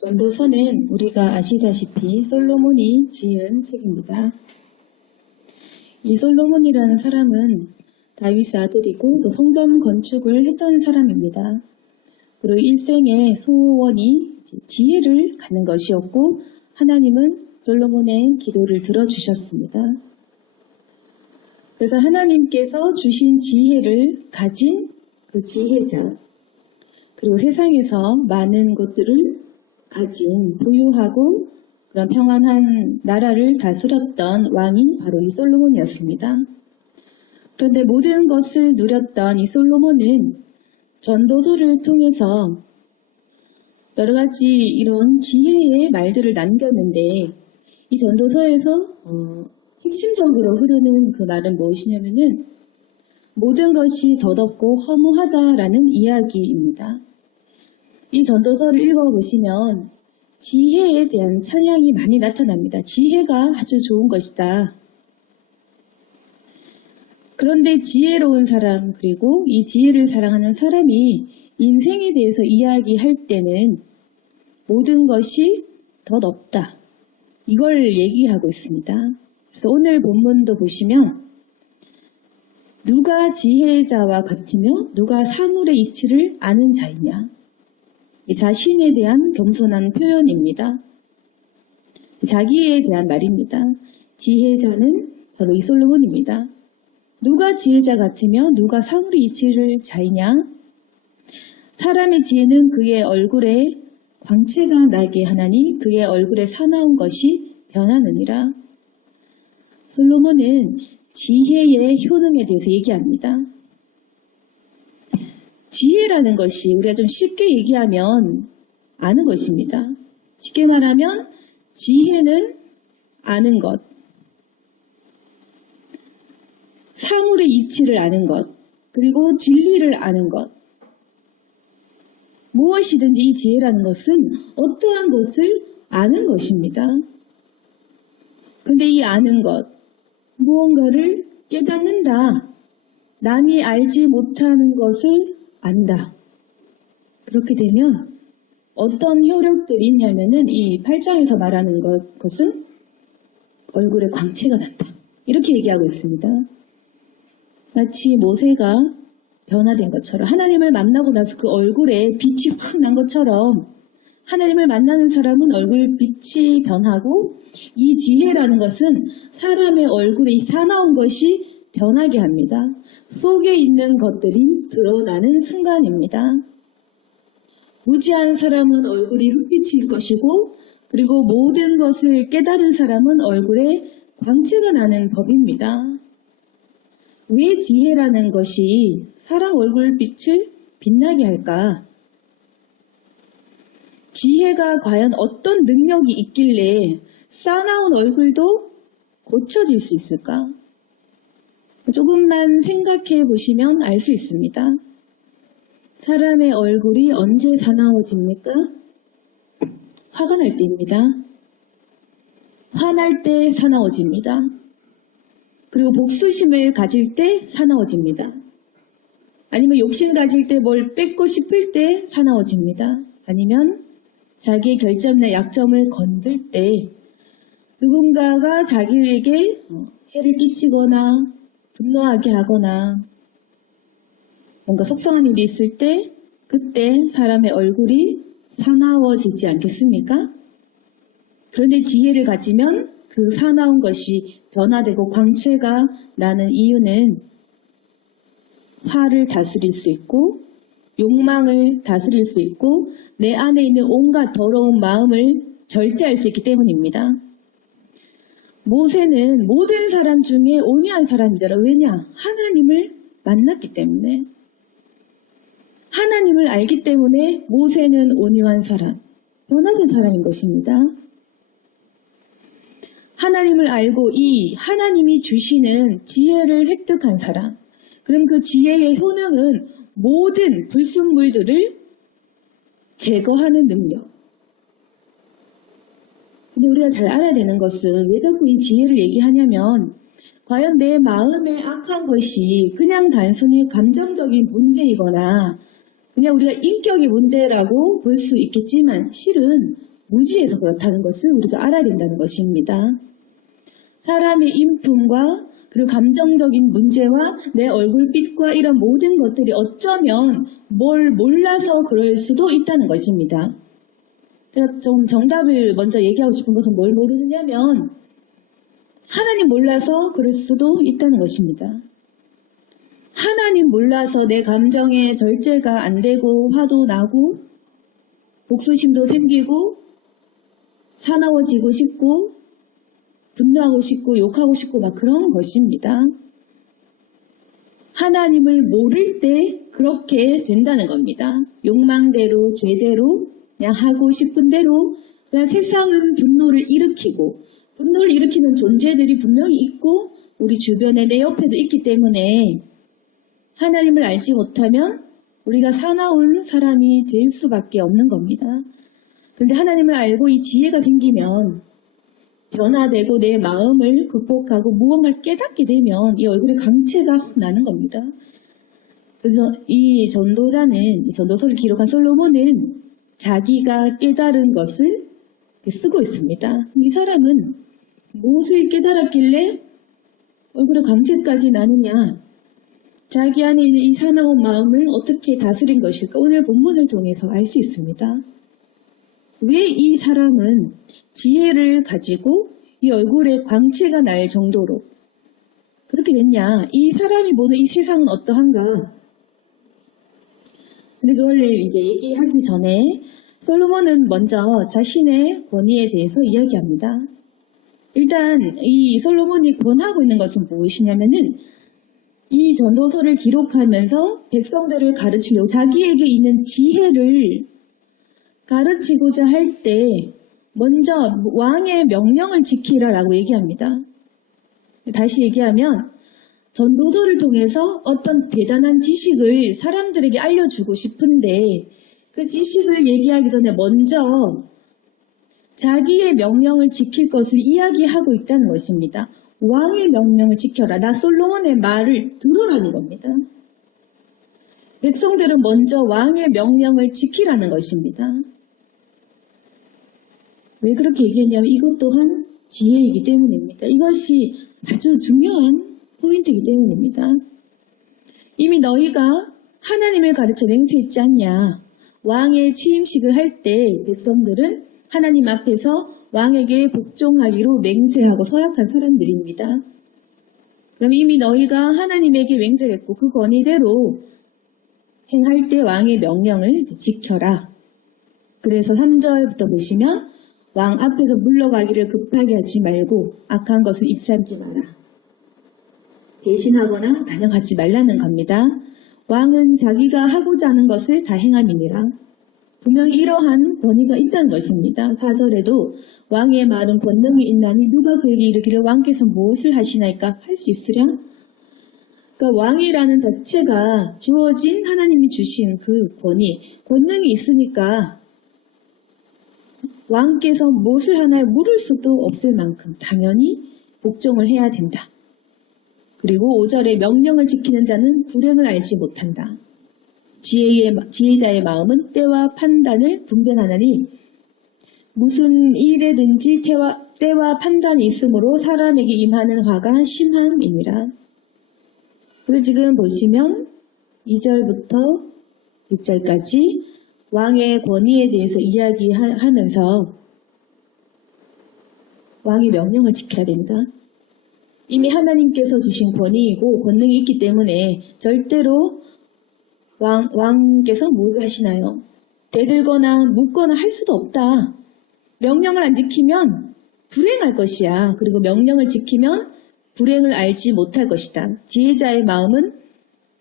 전도서는 우리가 아시다시피 솔로몬이 지은 책입니다. 이 솔로몬이라는 사람은 다윗의 아들이고 또 성전 건축을 했던 사람입니다. 그리고 일생의 소원이 지혜를 갖는 것이었고 하나님은 솔로몬의 기도를 들어주셨습니다. 그래서 하나님께서 주신 지혜를 가진 그 지혜자, 그리고 세상에서 많은 것들을 가진 부유하고 그런 평안한 나라를 다스렸던 왕이 바로 이 솔로몬이었습니다. 그런데 모든 것을 누렸던 이 솔로몬은 전도서를 통해서 여러 가지 이런 지혜의 말들을 남겼는데 이 전도서에서 핵심적으로 흐르는 그 말은 무엇이냐면은 모든 것이 더덥고 허무하다라는 이야기입니다. 이 전도서를 읽어보시면 지혜에 대한 찬양이 많이 나타납니다. 지혜가 아주 좋은 것이다. 그런데 지혜로운 사람 그리고 이 지혜를 사랑하는 사람이 인생에 대해서 이야기할 때는 모든 것이 덧없다. 이걸 얘기하고 있습니다. 그래서 오늘 본문도 보시면 누가 지혜자와 같으며 누가 사물의 이치를 아는 자이냐. 자신에 대한 겸손한 표현입니다. 자기에 대한 말입니다. 지혜자는 바로 이 솔로몬입니다. 누가 지혜자 같으며 누가 사물의 이치를 자이냐. 사람의 지혜는 그의 얼굴에 광채가 나게 하나니 그의 얼굴에 사나운 것이 변하느니라. 솔로몬은 지혜의 효능에 대해서 얘기합니다. 지혜라는 것이 우리가 좀 쉽게 얘기하면 아는 것입니다. 쉽게 말하면 지혜는 아는 것, 사물의 이치를 아는 것, 그리고 진리를 아는 것. 무엇이든지 이 지혜라는 것은 어떠한 것을 아는 것입니다. 근데 이 아는 것, 무언가를 깨닫는다. 남이 알지 못하는 것을 안다. 그렇게 되면 어떤 효력들이 있냐면은 이 8장에서 말하는 것은 얼굴에 광채가 난다. 이렇게 얘기하고 있습니다. 마치 모세가 변화된 것처럼 하나님을 만나고 나서 그 얼굴에 빛이 확 난 것처럼 하나님을 만나는 사람은 얼굴 빛이 변하고 이 지혜라는 것은 사람의 얼굴에 이 사나운 것이 변하게 합니다. 속에 있는 것들이 드러나는 순간입니다. 무지한 사람은 얼굴이 흑빛일 것이고 그리고 모든 것을 깨달은 사람은 얼굴에 광채가 나는 법입니다. 왜 지혜라는 것이 사람 얼굴빛을 빛나게 할까? 지혜가 과연 어떤 능력이 있길래 싸나운 얼굴도 고쳐질 수 있을까? 조금만 생각해 보시면 알 수 있습니다. 사람의 얼굴이 언제 사나워집니까? 화가 날 때입니다. 화날 때 사나워집니다. 그리고 복수심을 가질 때 사나워집니다. 아니면 욕심 가질 때 뭘 뺏고 싶을 때 사나워집니다. 아니면 자기의 결점이나 약점을 건들 때 누군가가 자기에게 해를 끼치거나 분노하게 하거나 뭔가 속상한 일이 있을 때 그때 사람의 얼굴이 사나워지지 않겠습니까? 그런데 지혜를 가지면 그 사나운 것이 변화되고 광채가 나는 이유는 화를 다스릴 수 있고 욕망을 다스릴 수 있고 내 안에 있는 온갖 더러운 마음을 절제할 수 있기 때문입니다. 모세는 모든 사람 중에 온유한 사람이더라. 왜냐? 하나님을 만났기 때문에. 하나님을 알기 때문에 모세는 온유한 사람, 변화된 사람인 것입니다. 하나님을 알고 이 하나님이 주시는 지혜를 획득한 사람. 그럼 그 지혜의 효능은 모든 불순물들을 제거하는 능력. 근데 우리가 잘 알아야 되는 것은 왜 자꾸 이 지혜를 얘기하냐면 과연 내 마음에 악한 것이 그냥 단순히 감정적인 문제이거나 그냥 우리가 인격의 문제라고 볼 수 있겠지만 실은 무지해서 그렇다는 것을 우리가 알아야 된다는 것입니다. 사람의 인품과 그리고 감정적인 문제와 내 얼굴빛과 이런 모든 것들이 어쩌면 뭘 몰라서 그럴 수도 있다는 것입니다. 제가 좀 정답을 먼저 얘기하고 싶은 것은 뭘 모르느냐면 하나님 몰라서 그럴 수도 있다는 것입니다. 하나님 몰라서 내 감정에 절제가 안 되고 화도 나고 복수심도 생기고 사나워지고 싶고 분노하고 싶고 욕하고 싶고 막 그런 것입니다. 하나님을 모를 때 그렇게 된다는 겁니다. 욕망대로 죄대로 그냥 하고 싶은 대로 그냥 세상은 분노를 일으키고 분노를 일으키는 존재들이 분명히 있고 우리 주변에 내 옆에도 있기 때문에 하나님을 알지 못하면 우리가 사나운 사람이 될 수밖에 없는 겁니다. 그런데 하나님을 알고 이 지혜가 생기면 변화되고 내 마음을 극복하고 무언가를 깨닫게 되면 이 얼굴에 강체가 확 나는 겁니다. 그래서 이 전도자는, 이 전도서를 기록한 솔로몬은 자기가 깨달은 것을 쓰고 있습니다. 이 사람은 무엇을 깨달았길래 얼굴에 강체까지 나느냐? 자기 안에 있는 이 사나운 마음을 어떻게 다스린 것일까? 오늘 본문을 통해서 알 수 있습니다. 왜 이 사람은 지혜를 가지고 이 얼굴에 광채가 날 정도로 그렇게 됐냐? 이 사람이 보는 이 세상은 어떠한가? 근데 그걸 이제 얘기하기 전에 솔로몬은 먼저 자신의 권위에 대해서 이야기합니다. 일단 이 솔로몬이 권하고 있는 것은 무엇이냐면은 이 전도서를 기록하면서 백성들을 가르치려고 자기에게 있는 지혜를 가르치고자 할 때 먼저 왕의 명령을 지키라라고 얘기합니다. 다시 얘기하면 전도서를 통해서 어떤 대단한 지식을 사람들에게 알려주고 싶은데 그 지식을 얘기하기 전에 먼저 자기의 명령을 지킬 것을 이야기하고 있다는 것입니다. 왕의 명령을 지켜라. 나 솔로몬의 말을 들으라는 겁니다. 백성들은 먼저 왕의 명령을 지키라는 것입니다. 왜 그렇게 얘기했냐면 이것 또한 지혜이기 때문입니다. 이것이 아주 중요한 포인트이기 때문입니다. 이미 너희가 하나님을 가르쳐 맹세했지 않냐. 왕의 취임식을 할 때 백성들은 하나님 앞에서 왕에게 복종하기로 맹세하고 서약한 사람들입니다. 그럼 이미 너희가 하나님에게 맹세했고 그 권위대로 행할 때 왕의 명령을 지켜라. 그래서 3절부터 보시면 왕 앞에서 물러가기를 급하게 하지 말고 악한 것을 입삼지 마라. 배신하거나 반역하지 말라는 겁니다. 왕은 자기가 하고자 하는 것을 다 행함이니라. 분명히 이러한 권위가 있다는 것입니다. 4절에도 왕의 말은 권능이 있나니 누가 그에게 이르기를 왕께서 무엇을 하시나이까 할 수 있으랴? 그러니까 왕이라는 자체가 주어진 하나님이 주신 그 권능이 있으니까 왕께서 무엇을 하나 물을 수도 없을 만큼 당연히 복종을 해야 된다. 그리고 5절에 명령을 지키는 자는 불행을 알지 못한다. 지혜자의 마음은 때와 판단을 분별하나니 무슨 일에든지 때와 판단이 있으므로 사람에게 임하는 화가 심함이니라. 그리고 지금 보시면 2절부터 6절까지 왕의 권위에 대해서 이야기하면서 왕이 명령을 지켜야 된다. 이미 하나님께서 주신 권위이고 권능이 있기 때문에 절대로 왕께서 무엇을 하시나요? 대들거나 묻거나 할 수도 없다. 명령을 안 지키면 불행할 것이야. 그리고 명령을 지키면 불행을 알지 못할 것이다. 지혜자의 마음은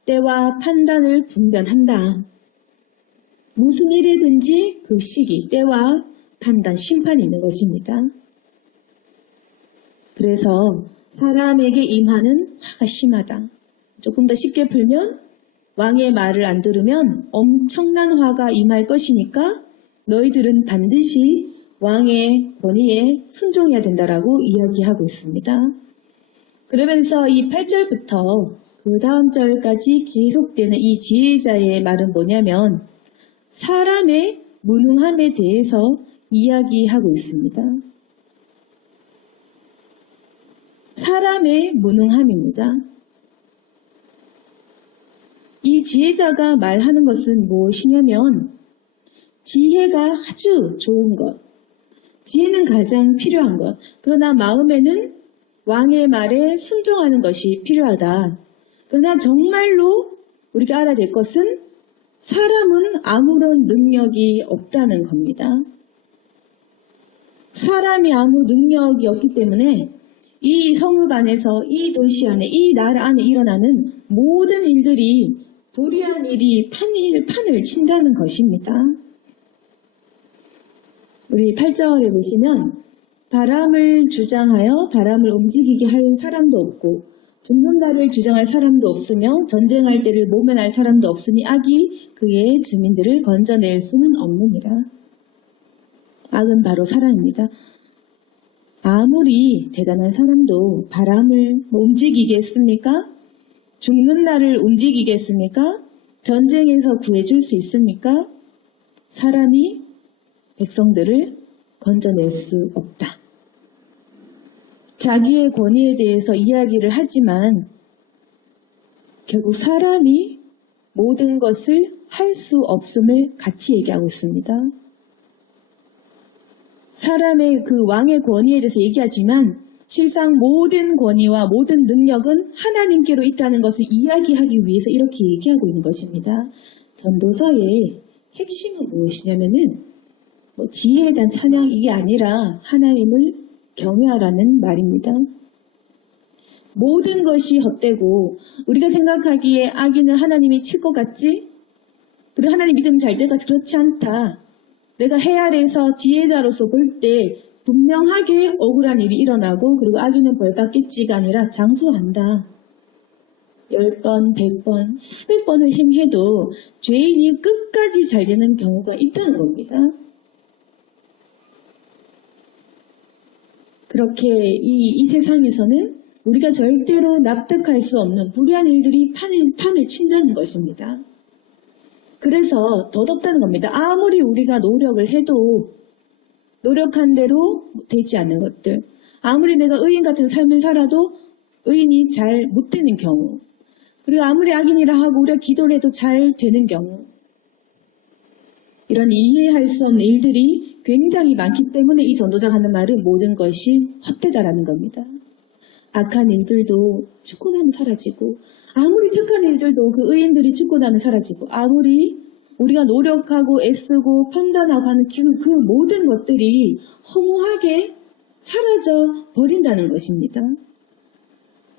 때와 판단을 분별한다. 무슨 일이든지 그 시기, 때와 판단, 심판이 있는 것입니다. 그래서 사람에게 임하는 화가 심하다. 조금 더 쉽게 풀면 왕의 말을 안 들으면 엄청난 화가 임할 것이니까 너희들은 반드시 왕의 권위에 순종해야 된다라고 이야기하고 있습니다. 그러면서 이 8절부터 그 다음 절까지 계속되는 이 지혜자의 말은 뭐냐면 사람의 무능함에 대해서 이야기하고 있습니다. 사람의 무능함입니다. 이 지혜자가 말하는 것은 무엇이냐면 지혜가 아주 좋은 것, 지혜는 가장 필요한 것, 그러나 마음에는 왕의 말에 순종하는 것이 필요하다. 그러나 정말로 우리가 알아야 될 것은 사람은 아무런 능력이 없다는 겁니다. 사람이 아무 능력이 없기 때문에 이 성읍 안에서, 이 도시 안에, 이 나라 안에 일어나는 모든 일들이 불의한 일이 판을 친다는 것입니다. 우리 8절에 보시면 바람을 주장하여 바람을 움직이게 할 사람도 없고 죽는다를 주장할 사람도 없으며 전쟁할 때를 모면할 사람도 없으니 악이 그의 주민들을 건져낼 수는 없느니라. 악은 바로 사람입니다. 아무리 대단한 사람도 바람을 움직이겠습니까? 죽는 날을 움직이겠습니까? 전쟁에서 구해줄 수 있습니까? 사람이 백성들을 건져낼 수 없다. 자기의 권위에 대해서 이야기를 하지만 결국 사람이 모든 것을 할 수 없음을 같이 얘기하고 있습니다. 사람의 그 왕의 권위에 대해서 얘기하지만 실상 모든 권위와 모든 능력은 하나님께로 있다는 것을 이야기하기 위해서 이렇게 얘기하고 있는 것입니다. 전도서의 핵심은 무엇이냐면은 지혜에 대한 찬양 이게 아니라 하나님을 경외하라는 말입니다. 모든 것이 헛되고 우리가 생각하기에 악인은 하나님이 칠 것 같지? 그리고 하나님 믿음 잘 될 것 같지? 그렇지 않다. 내가 해 아래에서 지혜자로서 볼 때 분명하게 억울한 일이 일어나고 그리고 악인은 벌받겠지가 아니라 장수한다. 10번, 100번, 수백 번을 행해도 죄인이 끝까지 잘 되는 경우가 있다는 겁니다. 그렇게 이 세상에서는 우리가 절대로 납득할 수 없는 불의한 일들이 판을 친다는 것입니다. 그래서 더덥다는 겁니다. 아무리 우리가 노력을 해도 노력한 대로 되지 않는 것들, 아무리 내가 의인 같은 삶을 살아도 의인이 잘 못 되는 경우, 그리고 아무리 악인이라 하고 우리가 기도를 해도 잘 되는 경우, 이런 이해할 수 없는 일들이 굉장히 많기 때문에 이 전도자가 하는 말은 모든 것이 헛되다라는 겁니다. 악한 일들도 죽고 나면 사라지고 아무리 착한 일들도 그 의인들이 죽고 나면 사라지고 아무리 우리가 노력하고 애쓰고 판단하고 하는 그 모든 것들이 허무하게 사라져 버린다는 것입니다.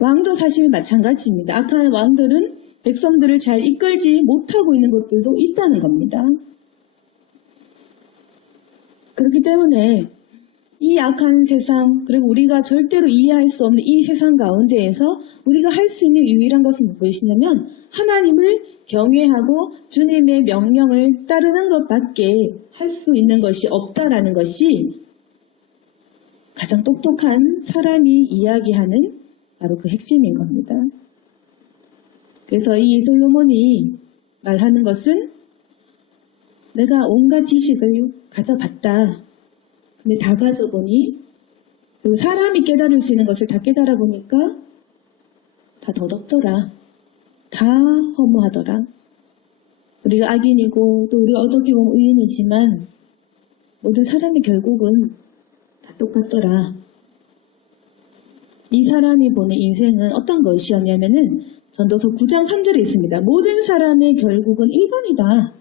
왕도 사실 마찬가지입니다. 악한 왕들은 백성들을 잘 이끌지 못하고 있는 것들도 있다는 겁니다. 그렇기 때문에 이 악한 세상, 그리고 우리가 절대로 이해할 수 없는 이 세상 가운데에서 우리가 할 수 있는 유일한 것은 무엇이냐면 하나님을 경외하고 주님의 명령을 따르는 것밖에 할 수 있는 것이 없다라는 것이 가장 똑똑한 사람이 이야기하는 바로 그 핵심인 겁니다. 그래서 이 솔로몬이 말하는 것은 내가 온갖 지식을 가져봤다. 근데 다 가져보니 그 사람이 깨달을 수 있는 것을 다 깨달아 보니까 다 더덥더라. 다 허무하더라. 우리가 악인이고 또 우리가 어떻게 보면 의인이지만 모든 사람이 결국은 다 똑같더라. 이 사람이 보는 인생은 어떤 것이었냐면은 전도서 9장 3절에 있습니다. 모든 사람의 결국은 1번이다.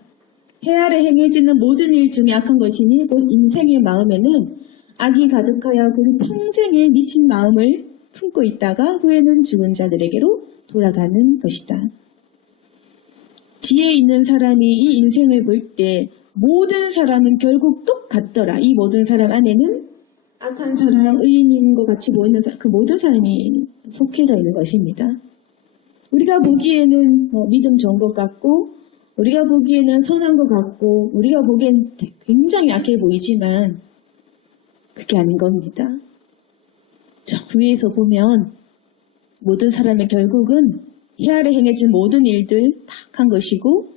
해 아래 행해지는 모든 일 중에 악한 것이니 곧 인생의 마음에는 악이 가득하여 그 평생에 미친 마음을 품고 있다가 후에는 죽은 자들에게로 돌아가는 것이다. 지혜 있는 사람이 이 인생을 볼 때 모든 사람은 결국 똑같더라. 이 모든 사람 안에는 악한 사람, 의인인 것 같이 보이는 그 모든 사람이 속해져 있는 것입니다. 우리가 보기에는 믿음 좋은 것 같고 우리가 보기에는 선한 것 같고 우리가 보기엔 굉장히 악해 보이지만 그게 아닌 겁니다. 저 위에서 보면 모든 사람의 결국은 해 아래 행해진 모든 일들 다 한 것이고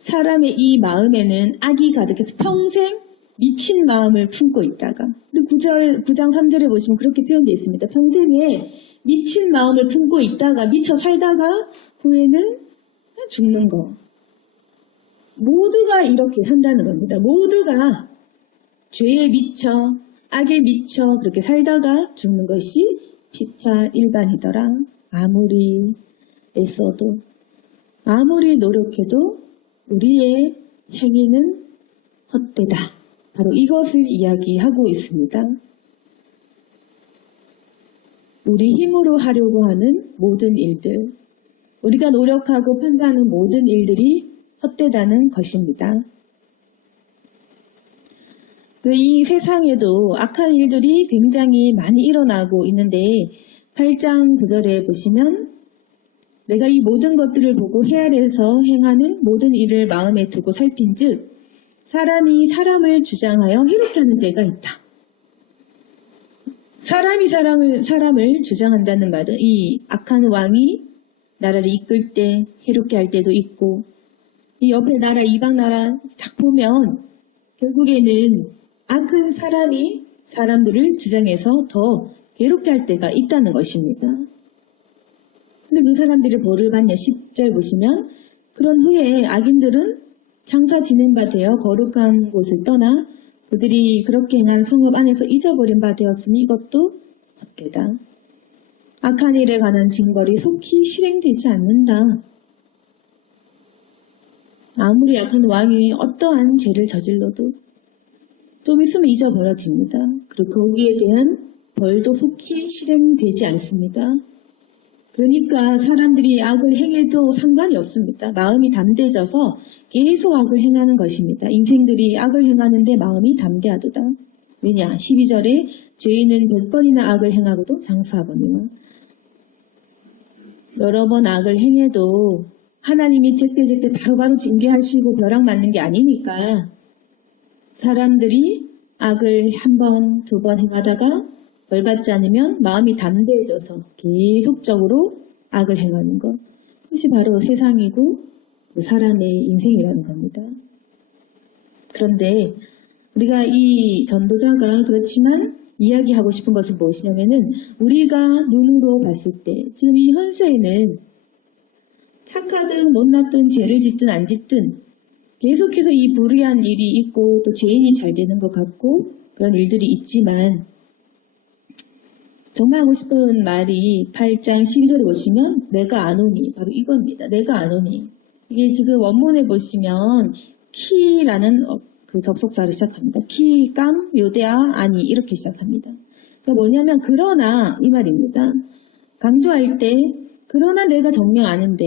사람의 이 마음에는 악이 가득해서 평생 미친 마음을 품고 있다가, 그리고 9장 3절에 보시면 그렇게 표현되어 있습니다. 평생에 미친 마음을 품고 있다가 미쳐 살다가 후에는 죽는 거. 모두가 이렇게 산다는 겁니다. 모두가 죄에 미쳐 악에 미쳐 그렇게 살다가 죽는 것이 피차 일반이더라. 아무리 애써도 아무리 노력해도 우리의 행위는 헛되다. 바로 이것을 이야기하고 있습니다. 우리 힘으로 하려고 하는 모든 일들, 우리가 노력하고 판단하는 모든 일들이 헛되다는 것입니다. 이 세상에도 악한 일들이 굉장히 많이 일어나고 있는데 8장 9절에 보시면 내가 이 모든 것들을 보고 헤아려서 행하는 모든 일을 마음에 두고 살핀즉 사람이 사람을 주장하여 해롭게 하는 때가 있다. 사람이 사람을 주장한다는 말은 이 악한 왕이 나라를 이끌 때 해롭게 할 때도 있고 이 옆에 나라 이방 나라 딱 보면 결국에는 악한 사람이 사람들을 주장해서 더 괴롭게 할 때가 있다는 것입니다. 근데 그 사람들이 벌을 받냐 10절 보시면 그런 후에 악인들은 장사 지낸 바 되어 거룩한 곳을 떠나 그들이 그렇게 행한 성읍 안에서 잊어버린 바 되었으니 이것도 헛되다. 악한 일에 관한 징벌이 속히 실행되지 않는다. 아무리 악한 왕이 어떠한 죄를 저질러도 좀 있으면 잊어버려집니다. 그리고 거기에 대한 벌도 속히 실행되지 않습니다. 그러니까 사람들이 악을 행해도 상관이 없습니다. 마음이 담대해져서 계속 악을 행하는 것입니다. 인생들이 악을 행하는데 마음이 담대하도다. 왜냐? 12절에 죄인은 100번이나 악을 행하고도 장사하거니와 여러 번 악을 행해도 하나님이 제때제때 바로바로 징계하시고 벼락 맞는 게 아니니까 사람들이 악을 한 번, 두 번 행하다가 벌 받지 않으면 마음이 담대해져서 계속적으로 악을 행하는 것. 그것이 바로 세상이고 그 사람의 인생이라는 겁니다. 그런데 우리가 이 전도자가 그렇지만 이야기하고 싶은 것은 무엇이냐면은 우리가 눈으로 봤을 때 지금 이 현세에는 착하든 못났든 죄를 짓든 안 짓든 계속해서 이 불의한 일이 있고 또 죄인이 잘 되는 것 같고 그런 일들이 있지만 정말 하고 싶은 말이 8장 12절에 보시면 내가 아노니 바로 이겁니다. 내가 아노니 이게 지금 원문에 보시면 키라는 그 접속사로 시작합니다. 키, 깜, 요대아, 아니 이렇게 시작합니다. 그러니까 뭐냐면 그러나 이 말입니다. 강조할 때 그러나 내가 정녕 아는데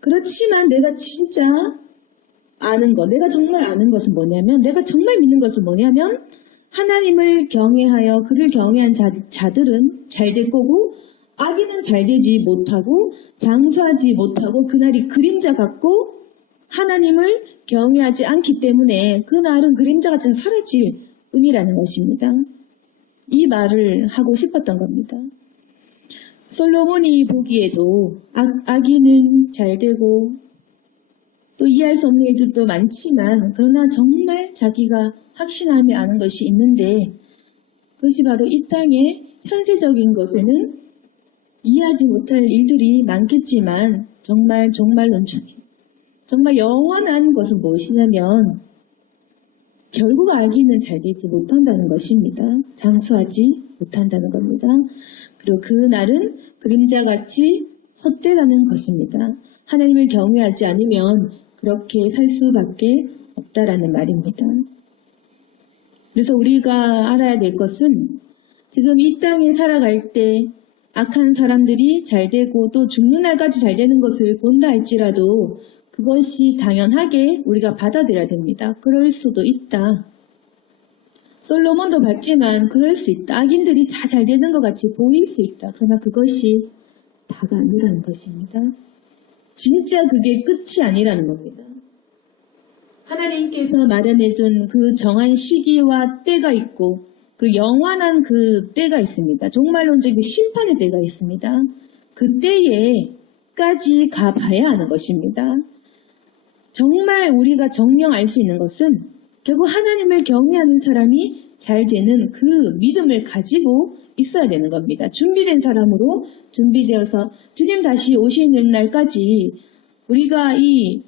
그렇지만 내가 진짜 아는 것, 내가 정말 아는 것은 뭐냐면 내가 정말 믿는 것은 뭐냐면 하나님을 경외하여 그를 경외한 자들은 잘 될 거고 악인은 잘 되지 못하고 장수하지 못하고 그날이 그림자 같고 하나님을 경외하지 않기 때문에 그날은 그림자같이 사라질 뿐이라는 것입니다. 이 말을 하고 싶었던 겁니다. 솔로몬이 보기에도 악인은 잘 되고 또 이해할 수 없는 일들도 많지만 그러나 정말 자기가 확신하며 아는 것이 있는데 그것이 바로 이 땅의 현세적인 것에는 이해하지 못할 일들이 많겠지만 정말 논적인 정말 영원한 것은 무엇이냐면 결국 악인은 잘 되지 못한다는 것입니다. 장수하지 못한다는 겁니다. 그리고 그 날은 그림자같이 헛되다는 것입니다. 하나님을 경외하지 않으면 그렇게 살 수밖에 없다라는 말입니다. 그래서 우리가 알아야 될 것은 지금 이 땅에 살아갈 때 악한 사람들이 잘 되고 또 죽는 날까지 잘 되는 것을 본다 할지라도 그것이 당연하게 우리가 받아들여야 됩니다. 그럴 수도 있다. 솔로몬도 봤지만 그럴 수 있다. 악인들이 다 잘 되는 것 같이 보일 수 있다. 그러나 그것이 다가 아니라는 것입니다. 진짜 그게 끝이 아니라는 겁니다. 하나님께서 마련해둔 그 정한 시기와 때가 있고 그 영원한 그 때가 있습니다. 종말론적인 그 심판의 때가 있습니다. 그 때에까지 가봐야 하는 것입니다. 정말 우리가 정녕 알 수 있는 것은 결국 하나님을 경외하는 사람이 잘 되는 그 믿음을 가지고 있어야 되는 겁니다. 준비된 사람으로 준비되어서 주님 다시 오시는 날까지 우리가 이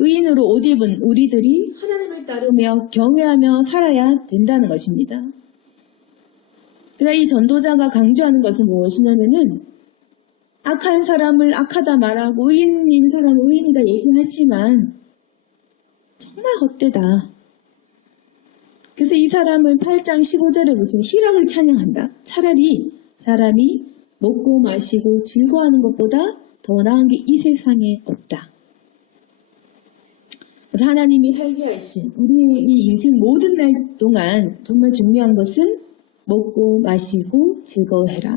의인으로 옷 입은 우리들이 하나님을 따르며 경외하며 살아야 된다는 것입니다. 그러나 이 전도자가 강조하는 것은 무엇이냐면은 악한 사람을 악하다 말하고 의인인 사람은 의인이다 얘기하지만 정말 헛되다. 그래서 이 사람은 8장 15절에 무슨 희락을 찬양한다. 차라리 사람이 먹고 마시고 즐거워하는 것보다 더 나은 게 이 세상에 없다. 하나님이 살게 하신 우리의 이 인생 모든 날 동안 정말 중요한 것은 먹고 마시고 즐거워해라.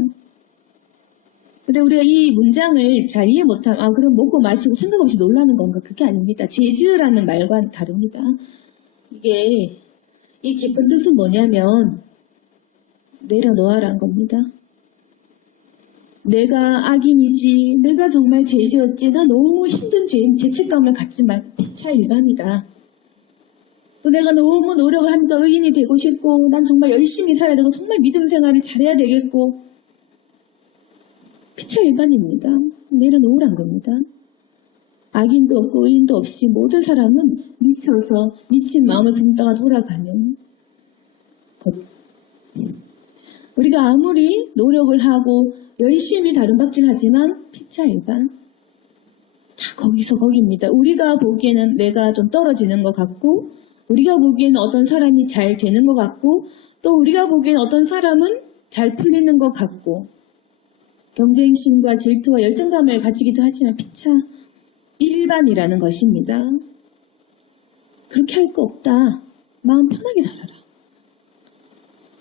근데 우리가 이 문장을 잘 이해 못하면 그럼 먹고 마시고 생각 없이 놀라는 건가? 그게 아닙니다. 재즈라는 말과는 다릅니다. 이게 이 깊은 뜻은 뭐냐면 내려놓아라는 겁니다. 내가 악인이지, 내가 정말 죄지었지, 나 너무 힘든 죄책감을 갖지만 피차일반이다. 또 내가 너무 노력을 하니까 의인이 되고 싶고 난 정말 열심히 살아야 되고 정말 믿음 생활을 잘해야 되겠고 피차일반입니다. 내려놓으란 겁니다. 악인도 없고 의인도 없이 모든 사람은 미쳐서 미친 마음을 품다가 돌아가는 것. 우리가 아무리 노력을 하고 열심히 다름박질하지만 피차일반 다 거기서 거기입니다. 우리가 보기에는 내가 좀 떨어지는 것 같고 우리가 보기에는 어떤 사람이 잘 되는 것 같고 또 우리가 보기에는 어떤 사람은 잘 풀리는 것 같고 경쟁심과 질투와 열등감을 가지기도 하지만 피차 일반이라는 것입니다. 그렇게 할 거 없다. 마음 편하게 살아라.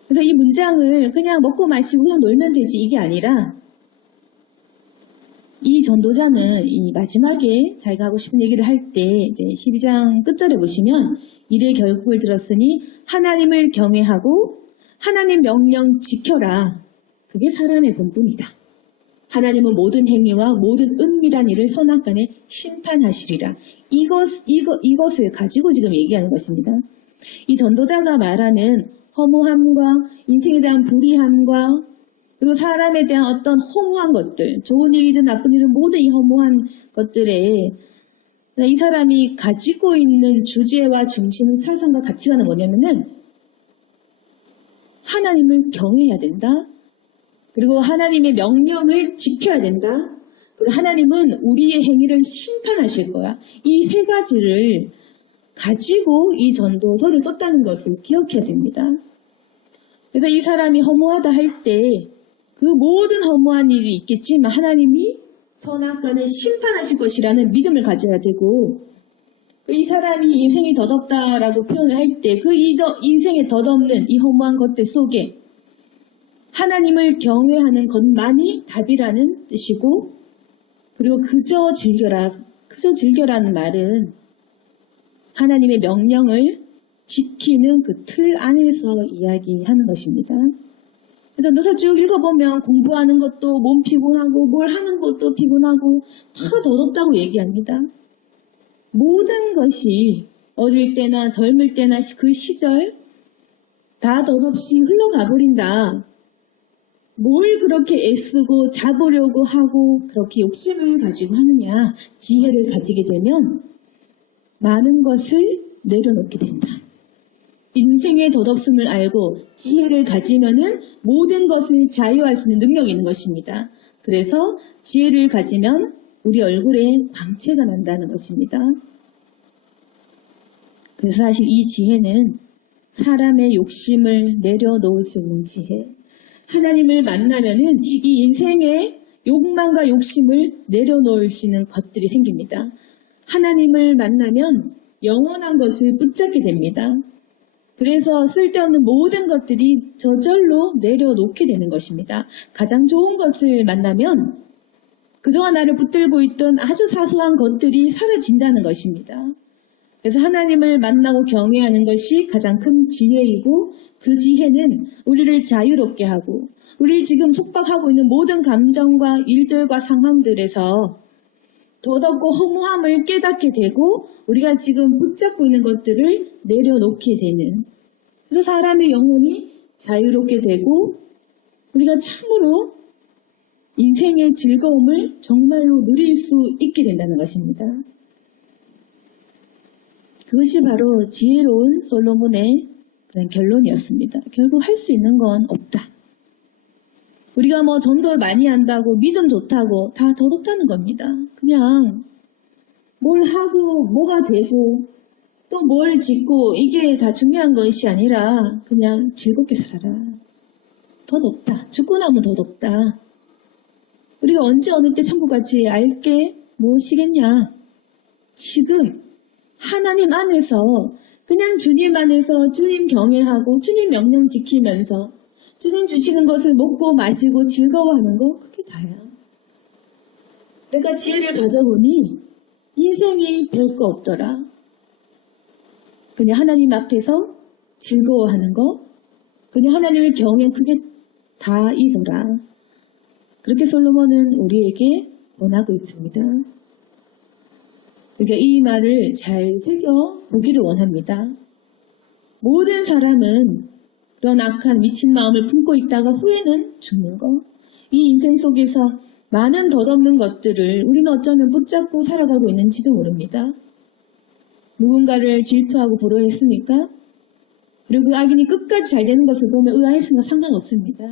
그래서 이 문장을 그냥 먹고 마시고 그냥 놀면 되지 이게 아니라 이 전도자는 이 마지막에 자기가 하고 싶은 얘기를 할 때 이제 12장 끝절에 보시면 이래 결국을 들었으니 하나님을 경외하고 하나님 명령 지켜라. 그게 사람의 본분이다. 하나님은 모든 행위와 모든 은밀한 일을 선악간에 심판하시리라. 이것을 가지고 지금 얘기하는 것입니다. 이 전도자가 말하는 허무함과 인생에 대한 불의함과 그리고 사람에 대한 어떤 허무한 것들, 좋은 일이든 나쁜 일이든 모든 이 허무한 것들에 이 사람이 가지고 있는 주제와 중심, 사상과 가치관은 뭐냐면은 하나님을 경외해야 된다. 그리고 하나님의 명령을 지켜야 된다. 그리고 하나님은 우리의 행위를 심판하실 거야. 이 세 가지를 가지고 이 전도서를 썼다는 것을 기억해야 됩니다. 그래서 이 사람이 허무하다 할 때 그 모든 허무한 일이 있겠지만 하나님이 선악간에 심판하실 것이라는 믿음을 가져야 되고 이 사람이 인생이 덧없다라고 표현을 할 때 그 인생에 덧없는 이 허무한 것들 속에 하나님을 경외하는 것만이 답이라는 뜻이고 그리고 그저 즐겨라는 말은 하나님의 명령을 지키는 그 틀 안에서 이야기하는 것입니다. 그래서 전도서 쭉 읽어보면 공부하는 것도 몸 피곤하고 뭘 하는 것도 피곤하고 다 덧없다고 얘기합니다. 모든 것이 어릴 때나 젊을 때나 그 시절 다 덧없이 흘러가버린다. 뭘 그렇게 애쓰고 잡으려고 하고 그렇게 욕심을 가지고 하느냐. 지혜를 가지게 되면 많은 것을 내려놓게 된다. 인생의 덧없음을 알고 지혜를 가지면은 모든 것을 자유할 수 있는 능력이 있는 것입니다. 그래서 지혜를 가지면 우리 얼굴에 광채가 난다는 것입니다. 그래서 사실 이 지혜는 사람의 욕심을 내려놓을 수 있는 지혜. 하나님을 만나면은 이 인생의 욕망과 욕심을 내려놓을 수 있는 것들이 생깁니다. 하나님을 만나면 영원한 것을 붙잡게 됩니다. 그래서 쓸데없는 모든 것들이 저절로 내려놓게 되는 것입니다. 가장 좋은 것을 만나면 그동안 나를 붙들고 있던 아주 사소한 것들이 사라진다는 것입니다. 그래서 하나님을 만나고 경외하는 것이 가장 큰 지혜이고 그 지혜는 우리를 자유롭게 하고 우리를 지금 속박하고 있는 모든 감정과 일들과 상황들에서 더덥고 허무함을 깨닫게 되고 우리가 지금 붙잡고 있는 것들을 내려놓게 되는, 그래서 사람의 영혼이 자유롭게 되고 우리가 참으로 인생의 즐거움을 정말로 누릴 수 있게 된다는 것입니다. 그것이 바로 지혜로운 솔로몬의 그런 결론이었습니다. 결국 할 수 있는 건 없다. 우리가 뭐 전도 많이 한다고 믿음 좋다고 다 더럽다는 겁니다. 그냥 뭘 하고 뭐가 되고 또 뭘 짓고 이게 다 중요한 것이 아니라 그냥 즐겁게 살아라. 더 높다. 죽고 나면 더 높다. 우리가 언제 어느 때 천국 같이 알게 무엇이겠냐. 지금 하나님 안에서 그냥 주님 안에서 주님 경외하고 주님 명령 지키면서 주님 주시는 것을 먹고 마시고 즐거워하는 거 그게 다야. 내가 지혜를 가져보니 인생이 별거 없더라. 그냥 하나님 앞에서 즐거워하는 거, 그냥 하나님의 경외 그게 다이더라. 그렇게 솔로몬은 우리에게 권하고 있습니다. 그러니까 이 말을 잘 새겨보기를 원합니다. 모든 사람은 그런 악한 미친 마음을 품고 있다가 후에는 죽는 거. 이 인생 속에서 많은 덧없는 것들을 우리는 어쩌면 붙잡고 살아가고 있는지도 모릅니다. 누군가를 질투하고 부러워했습니까? 그리고 그 악인이 끝까지 잘 되는 것을 보면 의아했으니까 상관없습니다.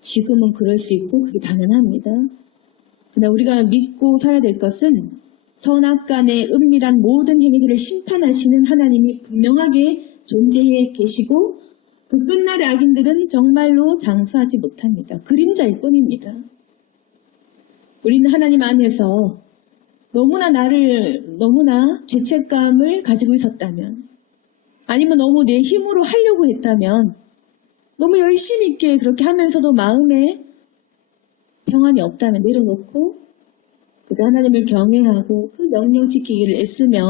지금은 그럴 수 있고 그게 당연합니다. 그러나 우리가 믿고 살아야 될 것은 선악간의 은밀한 모든 행위들을 심판하시는 하나님이 분명하게 존재해 계시고 그 끝날의 악인들은 정말로 장수하지 못합니다. 그림자일 뿐입니다. 우리는 하나님 안에서 너무나 죄책감을 가지고 있었다면, 아니면 너무 내 힘으로 하려고 했다면, 너무 열심히 있게 그렇게 하면서도 마음에 평안이 없다면 내려놓고 그저 하나님을 경외하고 그 명령 지키기를 애쓰며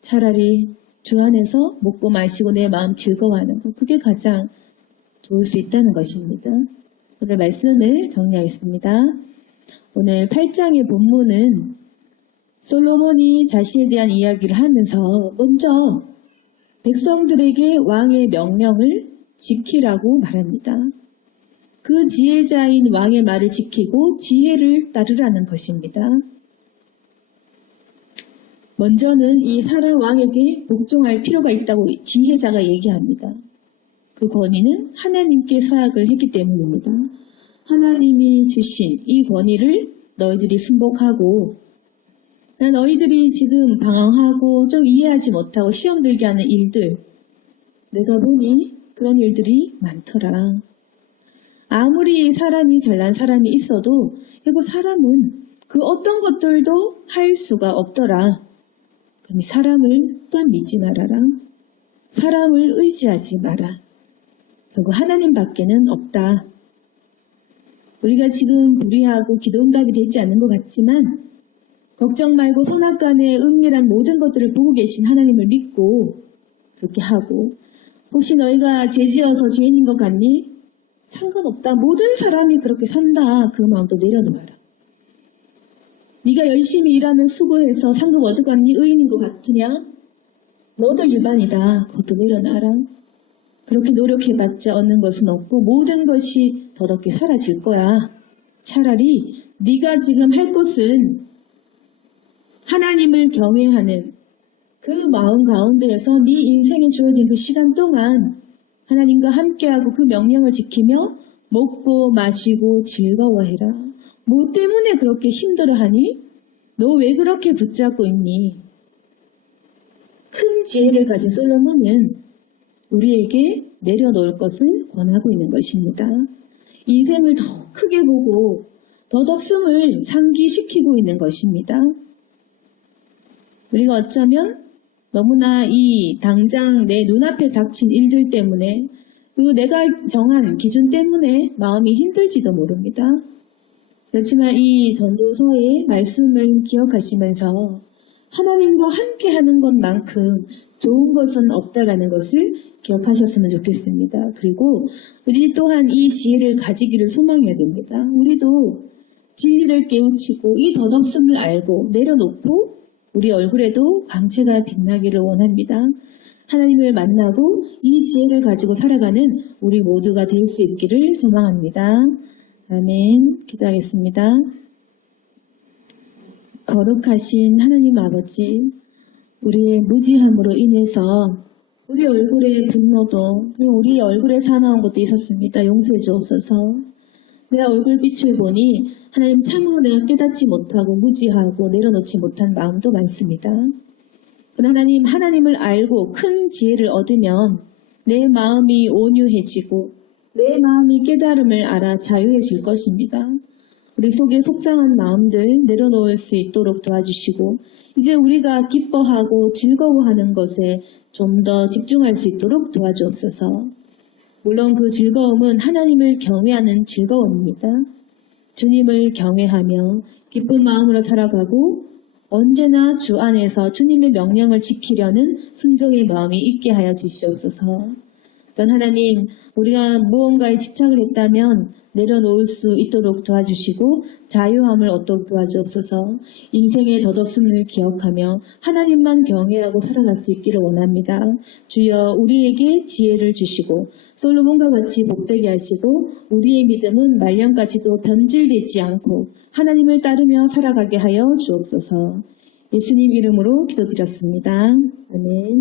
차라리 주 안에서 먹고 마시고 내 마음 즐거워하는 것, 그게 가장 좋을 수 있다는 것입니다. 오늘 말씀을 정리하겠습니다. 오늘 8장의 본문은 솔로몬이 자신에 대한 이야기를 하면서 먼저 백성들에게 왕의 명령을 지키라고 말합니다. 그 지혜자인 왕의 말을 지키고 지혜를 따르라는 것입니다. 먼저는 이 사람 왕에게 복종할 필요가 있다고 지혜자가 얘기합니다. 그 권위는 하나님께 서약을 했기 때문입니다. 하나님이 주신 이 권위를 너희들이 순복하고, 너희들이 지금 방황하고 좀 이해하지 못하고 시험 들게 하는 일들, 내가 보니 그런 일들이 많더라. 아무리 사람이 잘난 사람이 있어도 결국 사람은 그 어떤 것들도 할 수가 없더라. 그러니 사람을 또한 믿지 말아라. 사람을 의지하지 마라. 결국 하나님 밖에는 없다. 우리가 지금 불의하고 기도응답이 되지 않는 것 같지만 걱정 말고 선악간의 은밀한 모든 것들을 보고 계신 하나님을 믿고 그렇게 하고, 혹시 너희가 죄지어서 죄인인 것 같니? 상관없다. 모든 사람이 그렇게 산다. 그 마음도 내려놓아라. 네가 열심히 일하면 수고해서 상급 얻어갔니? 의인인 것 같으냐? 너도 일반이다. 그것도 내려놔라. 그렇게 노력해봤자 얻는 것은 없고 모든 것이 덧없게 사라질 거야. 차라리 네가 지금 할 것은 하나님을 경외하는 그 마음 가운데에서 네 인생에 주어진 그 시간 동안 하나님과 함께하고 그 명령을 지키며 먹고 마시고 즐거워해라. 뭐 때문에 그렇게 힘들어하니? 너 왜 그렇게 붙잡고 있니? 큰 지혜를 가진 솔로몬은 우리에게 내려놓을 것을 권하고 있는 것입니다. 인생을 더 크게 보고 덧없음을 상기시키고 있는 것입니다. 우리가 어쩌면 너무나 이 당장 내 눈앞에 닥친 일들 때문에, 그리고 내가 정한 기준 때문에 마음이 힘들지도 모릅니다. 그렇지만 이 전도서의 말씀을 기억하시면서 하나님과 함께하는 것만큼 좋은 것은 없다라는 것을 기억하셨으면 좋겠습니다. 그리고 우리 또한 이 지혜를 가지기를 소망해야 됩니다. 우리도 진리를 깨우치고 이 덧없음을 알고 내려놓고 우리 얼굴에도 광채가 빛나기를 원합니다. 하나님을 만나고 이 지혜를 가지고 살아가는 우리 모두가 될 수 있기를 소망합니다. 아멘. 기도하겠습니다. 거룩하신 하나님 아버지, 우리의 무지함으로 인해서 우리 얼굴에 분노도, 우리 얼굴에 사나운 것도 있었습니다. 용서해 주옵소서. 내 얼굴빛을 보니 하나님 참으로 내가 깨닫지 못하고 무지하고 내려놓지 못한 마음도 많습니다. 그러나 하나님을 알고 큰 지혜를 얻으면 내 마음이 온유해지고 내 마음이 깨달음을 알아 자유해질 것입니다. 우리 속에 속상한 마음들 내려놓을 수 있도록 도와주시고 이제 우리가 기뻐하고 즐거워하는 것에 좀 더 집중할 수 있도록 도와주옵소서. 물론 그 즐거움은 하나님을 경외하는 즐거움입니다. 주님을 경외하며 기쁜 마음으로 살아가고 언제나 주 안에서 주님의 명령을 지키려는 순종의 마음이 있게 하여 주시옵소서. 또한 하나님, 우리가 무언가에 집착을 했다면 내려놓을 수 있도록 도와주시고 자유함을 얻도록 도와주옵소서. 인생의 덧없음을 기억하며 하나님만 경외하고 살아갈 수 있기를 원합니다. 주여 우리에게 지혜를 주시고 솔로몬과 같이 복되게 하시고 우리의 믿음은 말년까지도 변질되지 않고 하나님을 따르며 살아가게 하여 주옵소서. 예수님 이름으로 기도드렸습니다. 아멘.